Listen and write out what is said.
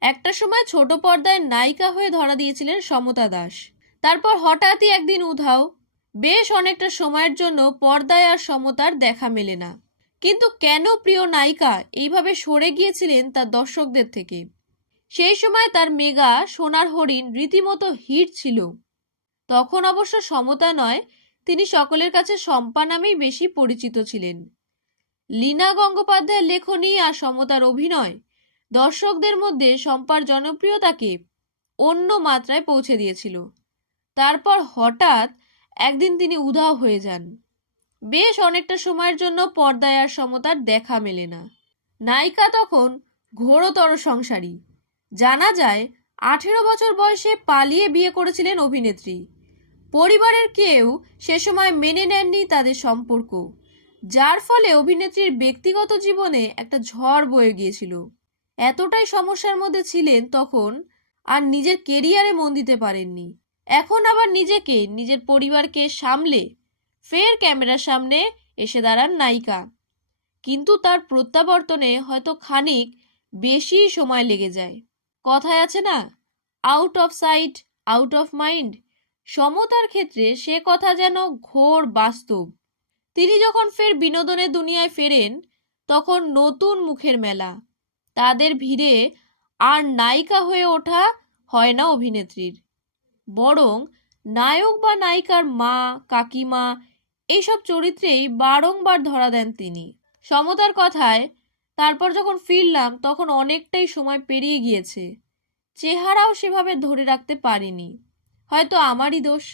একটা সময় ছোট পর্দায় নায়িকা হয়ে ধরা দিয়েছিলেন সমতা দাস। তারপর হঠাৎই একদিন উধাও, বেশ অনেকটা সময়ের জন্য পর্দায় আর সমতার দেখা মেলে না। কিন্তু কেন প্রিয় নায়িকা এইভাবে সরে গিয়েছিলেন তার দর্শকদের থেকে? সেই সময় তার মেগা সোনার হরিণ রীতিমতো হিট ছিল। তখন অবশ্য সমতা নয়, তিনি সকলের কাছে শম্পা নামেই বেশি পরিচিত ছিলেন। লীনা গঙ্গোপাধ্যায়ের লেখনী আর সমতার অভিনয় দর্শকদের মধ্যে শম্পার জনপ্রিয়তাকে অন্য মাত্রায় পৌঁছে দিয়েছিল। তারপর হঠাৎ একদিন তিনি উধাও হয়ে যান। বেশ অনেকটা সময়ের জন্য পর্দায় আর সমতার দেখা মেলে না। নায়িকা তখন ঘোরতর সংসারী। জানা যায়, আঠেরো বছর বয়সে পালিয়ে বিয়ে করেছিলেন অভিনেত্রী। পরিবারের কেউ সে সময় মেনে নেননি তাদের সম্পর্ক, যার ফলে অভিনেত্রীর ব্যক্তিগত জীবনে একটা ঝড় বয়ে গিয়েছিল। এতটাই সমস্যার মধ্যে ছিলেন তখন আর নিজের কেরিয়ারে মন দিতে পারেননি। এখন আবার নিজেকে, নিজের পরিবারকে সামলে ফের ক্যামেরার সামনে এসে দাঁড়ান নায়িকা। কিন্তু তার প্রত্যাবর্তনে হয়তো খানিক বেশি সময় লেগে যায়। কথায় আছে না out of sight out of mind সমতার ক্ষেত্রে সে কথা যেন ঘোর বাস্তব। তিনি যখন ফের বিনোদনের দুনিয়ায় ফেরেন, তখন নতুন মুখের মেলা। তাদের ভিড়ে আর নায়িকা হয়ে ওঠা হয় না অভিনেত্রীর। বরং নায়ক বা নায়িকার মা, কাকিমা এইসব চরিত্রেই বারংবার ধরা দেন তিনি। সমতার কথায় তারপর যখন ফিরলাম, তখন অনেকটাই সময় পেরিয়ে গিয়েছে। চেহারাও সেভাবে ধরে রাখতে পারিনি। হয়তো আমারই দোষ।